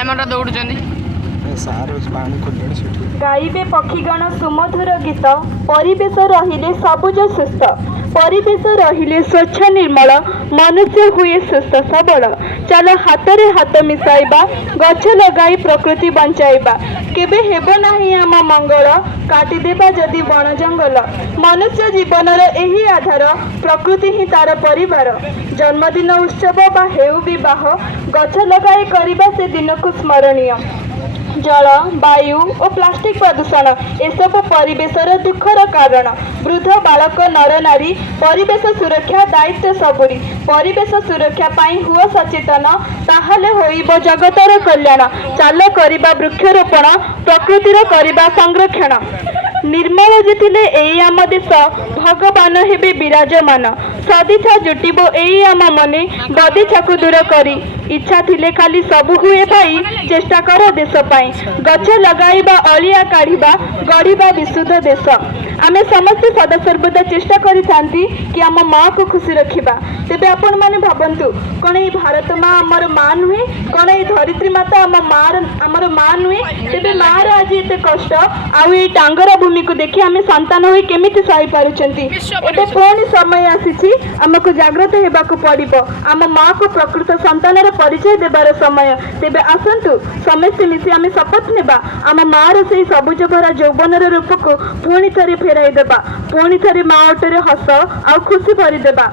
एमटा दौड़ुचंदी गाइबे पक्षीगण सुमधुर गीत परिवेश रहिले सबुज सुस्थ परिवेश रहिले स्वच्छ निर्मल मनुष्य हुए सुस्थ सबल चल हाथ रे हाथ मिसाइबा गछ लगाई प्रकृति बंचाइबा केबे हेबो नाही आम मंगल काटी देबा जदि वन जंगल मनुष्य जीवनर एही आधार प्रकृति ही तार परिवार जन्मदिन उत्सव बा हेउ विवाह गछ लगाई करिबा से दिन को स्मरणीय जल वायु और प्लास्टिक प्रदूषण एसबू परिवेशर दुखर कारण वृद्ध बालक नर नारी परिवेश सुरक्षा दायित्व सबुरी परिवेश सुरक्षा पाई हुआ सचेतन ताहले होइबो जगतर कल्याण चाल करिबा वृक्षरोपण प्रकृतिर करिबा संरक्षण निर्मल जितिले एई आम देश भगवान हेबे विराजमान सदिच्छा जुटिबो एई आम मने बदिच्छाकु दूर करी इच्छा थिले खाली सबु हुए भाई चेष्टा कर देश पाई गछ लगाइबा अलिया काढ़िबा गढ़िबा विशुद्ध देश आमे समस्त सदा सर्वदा चेष्टा करी थांती कि आम माँ को खुशी रखिबा तेबे आपण माने भाबंतु कोन ए भारत माँ हमर माँ नुहे कोन ए धरित्री माता हमर माँ नुहे तेबे माँ रा आज एते कष्ट आउ ए टांगर भूमि को देखि आमे संतान होई केमिति सही पारुचंती एते कोन समय आसीछि हमको जागृत हेबाकू पड़िबो आम माँ को प्रकृत संतानर परिचय देबार समय तेबे आसंतु समस्त मिसी आमे शपथ नेबा आम माँ रो सेही सबुज भरा यौवनर रूप को पुणी थरे फेराई देबा पुणी थरे माँ ओटरे हस आ खुशी भरी देबा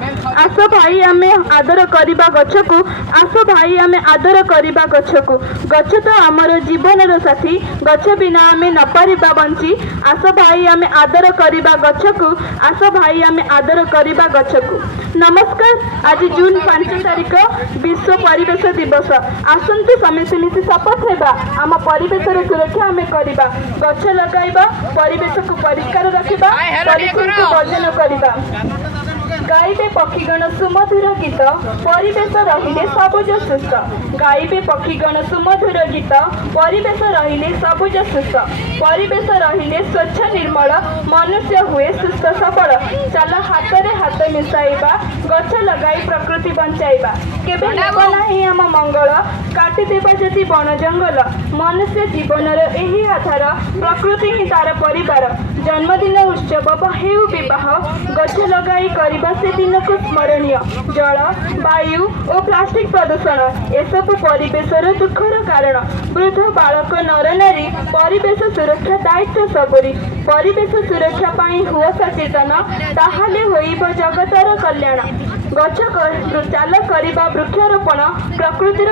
आस भाई आमे आदर करिबा गछ को आस भाई आमे आदर करिबा गछ को गछ तो आमर जीवनर साथी गछ बिना आमे न पारिबा बंची आस भाई आमे आदर करिबा गछ को आस भाई आमे आदर करिबा गछ को नमस्कार आज जून 5 तारिख विश्व परिवेश दिवस आसंतु समस्त मिसी शपथ नेबा आम परिवेशर सुरक्षा आमे करिबा गछ लगाइबा परिवेश को परिष्कार रखिबा पॉलिथिन को वर्जन करिबा गाइबे पक्षीगण सुमधुर गीत परिवेश रहिले सबुज सुस्थ गाइबे पक्षीगण सुमधुर गीत परिवेश रहिले सबुज सुस्थ परिवेश रहिले स्वच्छ निर्मल मनुष्य हुए सुस्थ सबल चल हाथ रे हाथ मिसाइबा गछ लगाई प्रकृति बंचाइबा केबे हेबो नाही आम मंगल काटी देबा जदि वन जंगल मनुष्य जीवनर एही आधार प्रकृति ही तार परिवार जन्मदिन उत्सव बा हेउ विवाह गछ लगाई करिबा से दिन को स्मरणीय जल वायु और प्लास्टिक प्रदूषण एसबू परिवेशर दुखर कारण वृद्ध बालक नर नारी परिवेश सुरक्षा दायित्व सबुरी परिवेश सुरक्षा पाई हुआ सचेतन ताहले होइबो जगतर कल्याण गछ चाल करिबा वृक्षरोपण प्रकृतिर